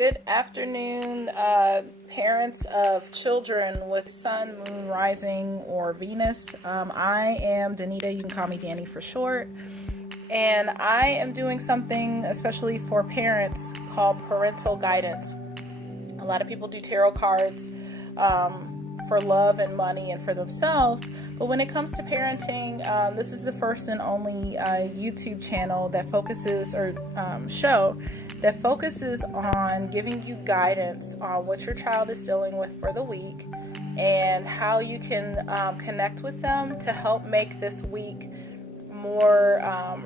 Good afternoon, parents of children with sun, moon, rising, or Venus. I am Danita. You can call me Danny for short. And I am doing something especially for parents called parental guidance. A lot of people do tarot cards for love and money and for themselves. But when it comes to parenting, this is the first and only YouTube channel that focuses show that focuses on giving you guidance on what your child is dealing with for the week and how you can connect with them to help make this week more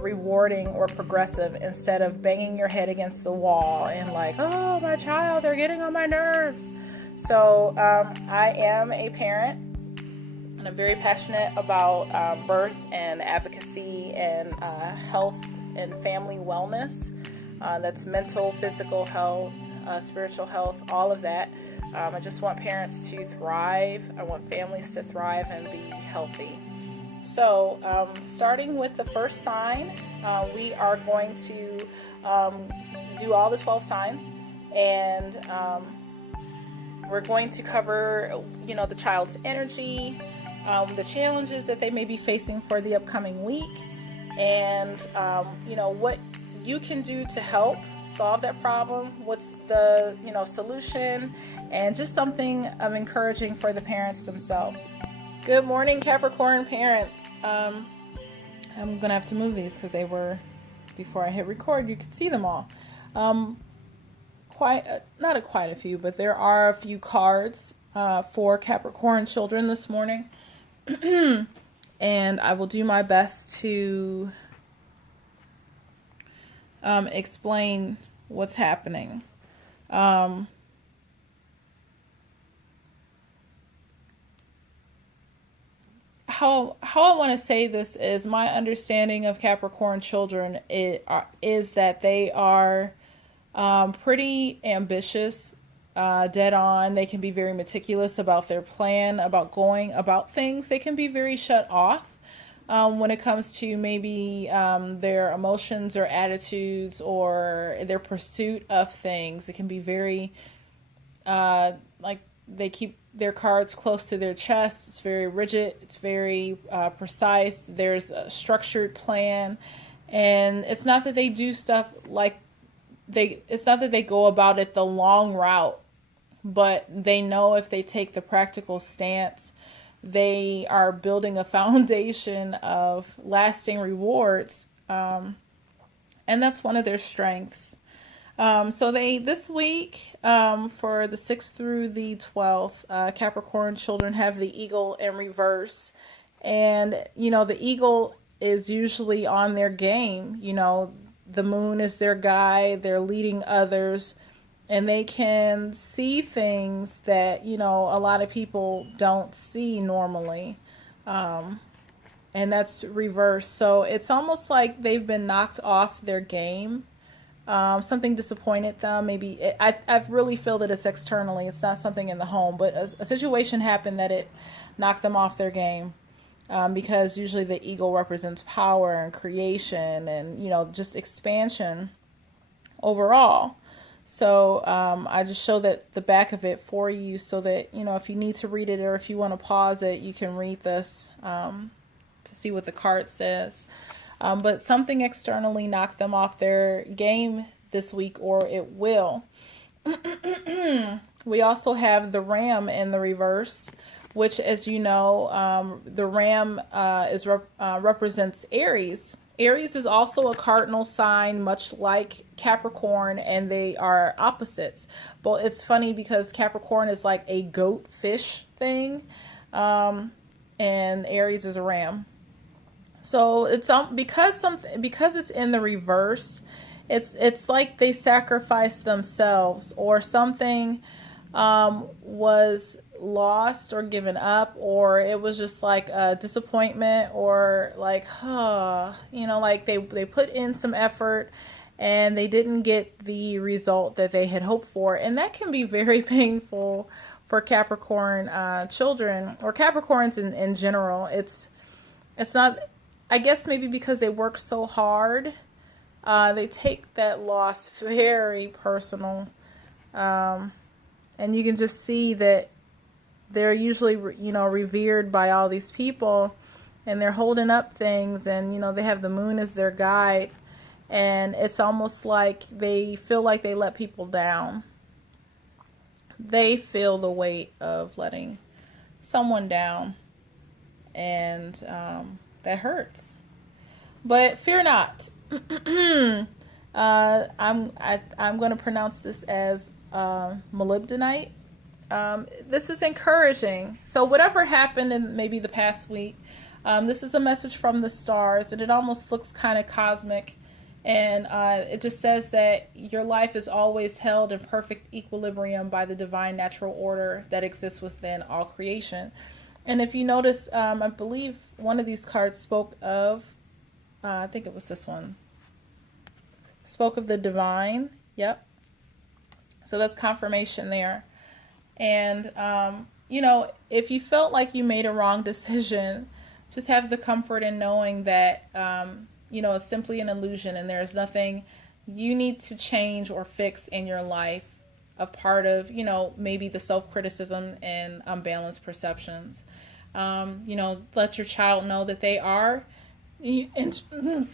rewarding or progressive, instead of banging your head against the wall and like, oh, my child, they're getting on my nerves. So I am a parent, and I'm very passionate about birth and advocacy and health and family wellness. That's mental, physical health, spiritual health, all of that. I just want parents to thrive. I want families to thrive and be healthy. So starting with the first sign, we are going to do all the 12 signs, and we're going to cover, the child's energy, the challenges that they may be facing for the upcoming week, and, what you can do to help solve that problem. What's the, solution, and just something encouraging for the parents themselves. Good morning, Capricorn parents. I'm going to have to move these because they were, before I hit record, you could see them all. Quite a few, but there are a few cards for Capricorn children this morning. And I will do my best to explain what's happening. How I want to say this is, my understanding of Capricorn children is that they are pretty ambitious, dead on. They can be very meticulous about their plan, about going about things. They can be very shut off when it comes to maybe their emotions or attitudes or their pursuit of things. It can be very, like, they keep their cards close to their chest. It's very rigid. It's very precise. There's a structured plan. And it's not that they do stuff like it's not that they go about it the long route, but they know if they take the practical stance, they are building a foundation of lasting rewards. And that's one of their strengths. So this week, for the 6th through the 12th, Capricorn children have the eagle in reverse. And, the eagle is usually on their game. The moon is their guide. They're leading others. And they can see things that, a lot of people don't see normally. And that's reverse. So it's almost like they've been knocked off their game. Something disappointed them. Maybe I really feel that it's externally. It's not something in the home, but a situation happened that it knocked them off their game. Because usually the eagle represents power and creation and, just expansion overall. So I just show that the back of it for you so that, if you need to read it or if you want to pause it, you can read this to see what the card says. But something externally knocked them off their game this week, or it will. We also have the ram in the reverse, which, as you know, the ram represents Aries. Aries is also a cardinal sign, much like Capricorn, and they are opposites. But it's funny because Capricorn is like a goat fish thing, and Aries is a ram. So it's because it's in the reverse, it's like they sacrificed themselves, or something was lost or given up, or it was just like a disappointment, or like, like they put in some effort and they didn't get the result that they had hoped for. And that can be very painful for Capricorn children, or Capricorns in general. It's not, I guess maybe because they work so hard, they take that loss very personal. And you can just see that they're usually, revered by all these people, and they're holding up things, and, they have the moon as their guide. And it's almost like they feel like they let people down. They feel the weight of letting someone down. And that hurts. But fear not. I'm going to pronounce this as molybdenite. This is encouraging. So whatever happened in maybe the past week, this is a message from the stars, and it almost looks kind of cosmic. And it just says that your life is always held in perfect equilibrium by the divine natural order that exists within all creation. And if you notice, I believe one of these cards spoke of, I think it was this one, spoke of the divine. Yep. So that's confirmation there. And, if you felt like you made a wrong decision, just have the comfort in knowing that, it's simply an illusion, and there's nothing you need to change or fix in your life, a part of, maybe the self-criticism and unbalanced perceptions. Let your child know that they are, internally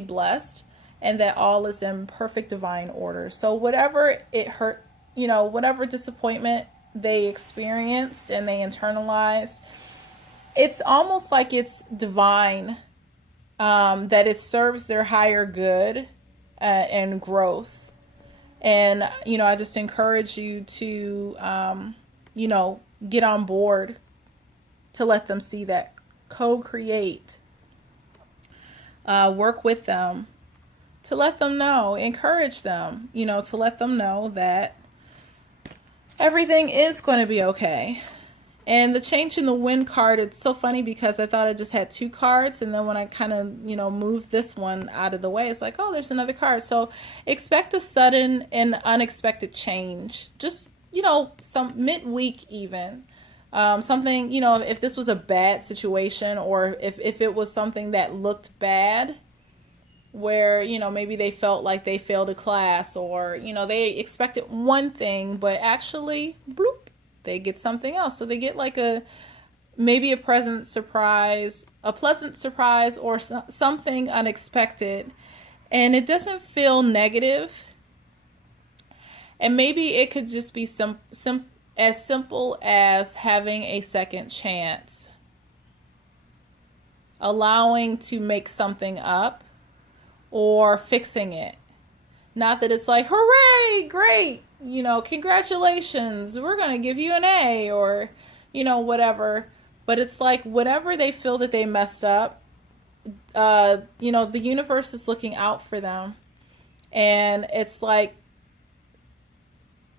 blessed, and that all is in perfect divine order. So whatever it hurt, whatever disappointment they experienced and they internalized, it's almost like it's divine, that it serves their higher good and growth. And, I just encourage you to, get on board to let them see that, co-create, work with them, to let them know, encourage them, to let them know that everything is going to be okay. And the change in the wind card, it's so funny because I thought I just had 2 cards. And then when I kind of, moved this one out of the way, it's like, oh, there's another card. So expect a sudden and unexpected change. Just, some midweek even. Something, if this was a bad situation, or if it was something that looked bad, where, maybe they felt like they failed a class, or, they expected one thing, but actually, bloop, they get something else. So they get like maybe a pleasant surprise, or something unexpected, and it doesn't feel negative. And maybe it could just be as simple as having a second chance, allowing to make something up, or fixing it. Not that it's like, hooray, great, congratulations, we're going to give you an A, or, whatever. But it's like whatever they feel that they messed up, the universe is looking out for them. And it's like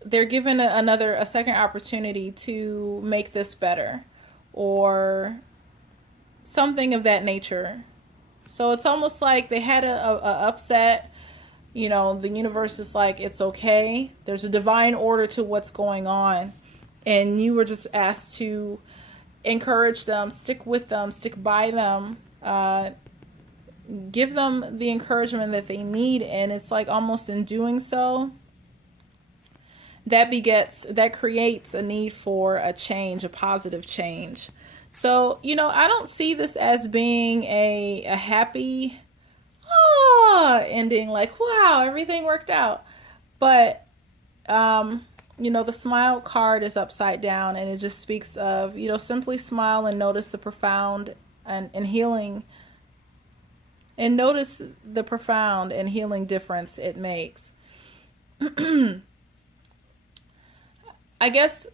they're given a second opportunity to make this better, or something of that nature. So it's almost like they had a upset. The universe is like, it's okay. There's a divine order to what's going on. And you were just asked to encourage them, stick with them, stick by them, give them the encouragement that they need. And it's like almost in doing so, that creates a need for a change, a positive change. So, I don't see this as being a happy ending, like, wow, everything worked out. But, the smile card is upside down, and it just speaks of, simply smile and notice the profound and healing, and notice the profound and healing difference it makes. I guess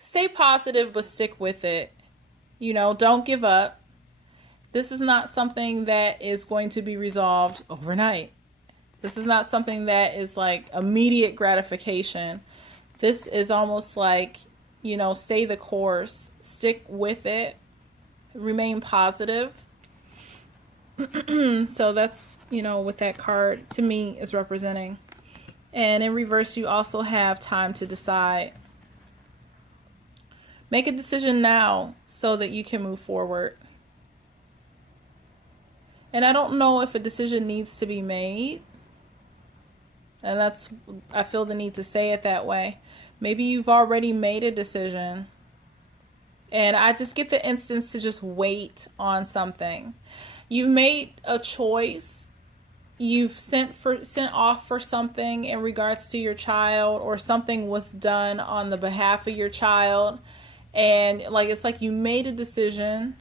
stay positive, but stick with it. Don't give up. This is not something that is going to be resolved overnight. This is not something that is like immediate gratification. This is almost like, stay the course, stick with it, remain positive. So that's, what that card to me is representing. And in reverse, you also have time to decide. Make a decision now so that you can move forward. And I don't know if a decision needs to be made. And I feel the need to say it that way. Maybe you've already made a decision. And I just get the instance to just wait on something. You've made a choice. You've sent off for something in regards to your child, or something was done on the behalf of your child. And it's like you made a decision,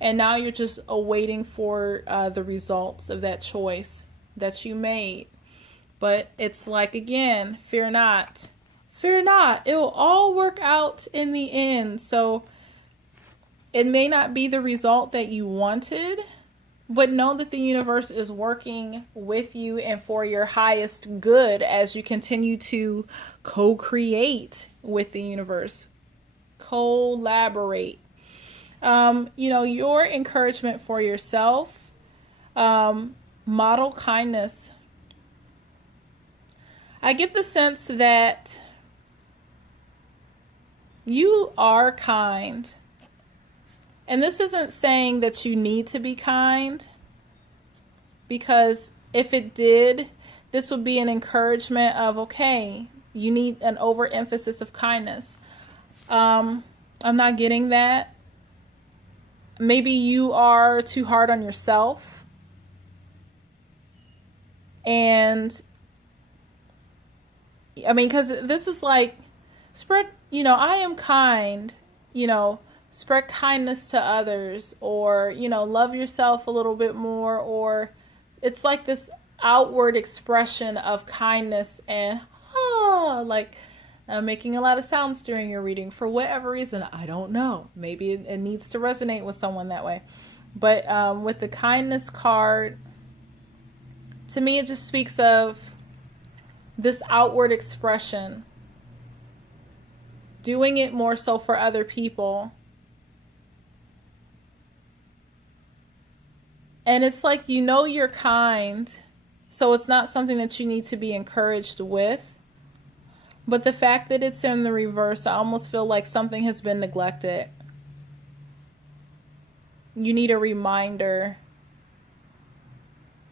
and now you're just awaiting for the results of that choice that you made. But it's like, again, fear not. Fear not. It will all work out in the end. So it may not be the result that you wanted, but know that the universe is working with you and for your highest good as you continue to co-create with the universe. Collaborate. Your encouragement for yourself, model kindness. I get the sense that you are kind. And this isn't saying that you need to be kind, because if it did, this would be an encouragement of, okay, you need an overemphasis of kindness. I'm not getting that. Maybe you are too hard on yourself. And because this is like, spread, I am kind, spread kindness to others, or, love yourself a little bit more, or it's like this outward expression of kindness and, making a lot of sounds during your reading for whatever reason. I don't know. Maybe it needs to resonate with someone that way. But with the kindness card, to me, it just speaks of this outward expression, doing it more so for other people. And it's like, you're kind, so it's not something that you need to be encouraged with. But the fact that it's in the reverse, I almost feel like something has been neglected. You need a reminder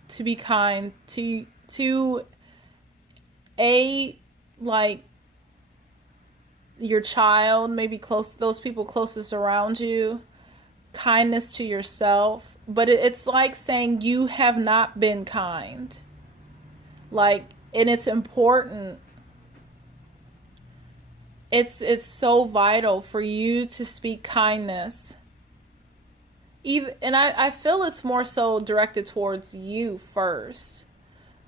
to be kind to your child, maybe those people closest around you, kindness to yourself. But it's like saying you have not been kind. And it's important. It's so vital for you to speak kindness. And I feel it's more so directed towards you first.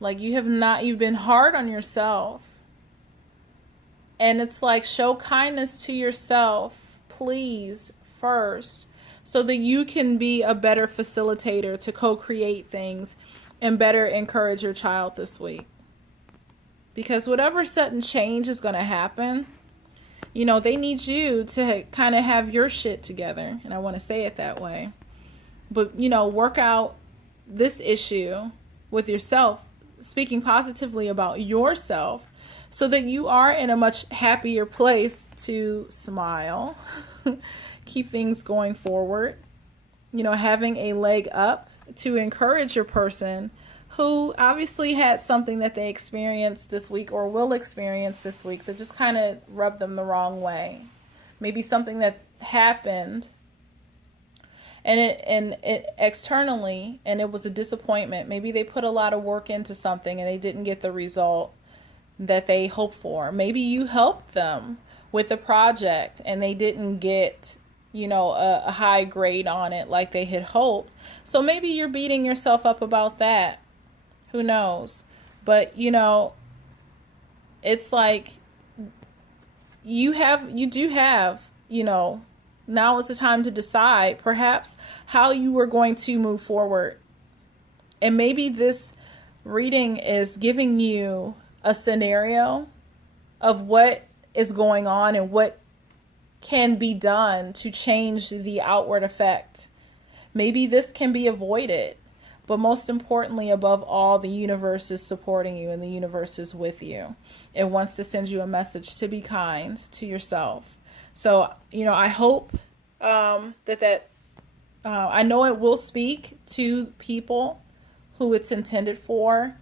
You've been hard on yourself. And it's like, show kindness to yourself, please, first, so that you can be a better facilitator to co-create things and better encourage your child this week. Because whatever sudden change is going to happen, they need you to kind of have your shit together. And I want to say it that way. But, work out this issue with yourself, speaking positively about yourself, so that you are in a much happier place to smile, keep things going forward, having a leg up to encourage your person who obviously had something that they experienced this week or will experience this week that just kind of rubbed them the wrong way. Maybe something that happened and it externally, and it was a disappointment. Maybe they put a lot of work into something and they didn't get the result that they hoped for. Maybe you helped them with the project and they didn't get, a high grade on it like they had hoped. So maybe you're beating yourself up about that. Who knows? But, it's like you do have, now is the time to decide perhaps how you are going to move forward. And maybe this reading is giving you a scenario of what is going on and what can be done to change the outward effect. Maybe this can be avoided, but most importantly, above all, the universe is supporting you and the universe is with you. It wants to send you a message to be kind to yourself. So, I hope that I know it will speak to people who it's intended for.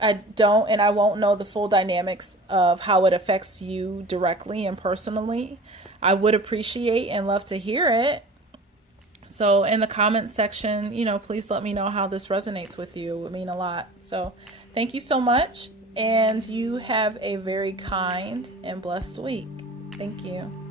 I don't, and I won't know the full dynamics of how it affects you directly and personally. I would appreciate and love to hear it. So in the comments section, please let me know how this resonates with you. It would mean a lot. So thank you so much. And you have a very kind and blessed week. Thank you.